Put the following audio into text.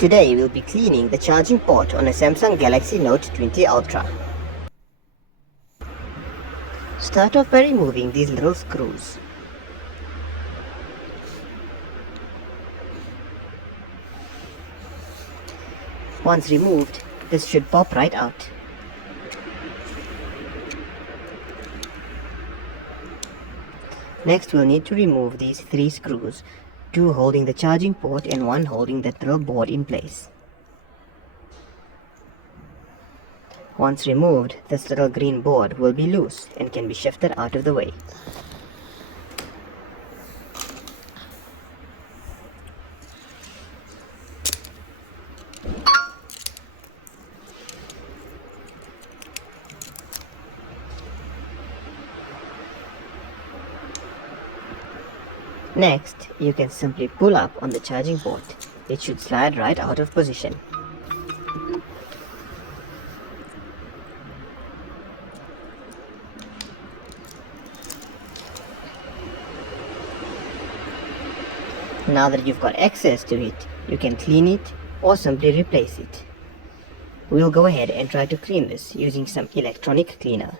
Today we'll be cleaning the charging port on a Samsung Galaxy Note 20 Ultra. Start off by removing these little screws. Once removed, this should pop right out. Next we'll need to remove these 3 screws, 2 holding the charging port and 1 holding that little board in place. Once removed, this little green board will be loose and can be shifted out of the way. Next, you can simply pull up on the charging port. It should slide right out of position. Now that you've got access to it, you can clean it or simply replace it. We'll go ahead and try to clean this using some electronic cleaner.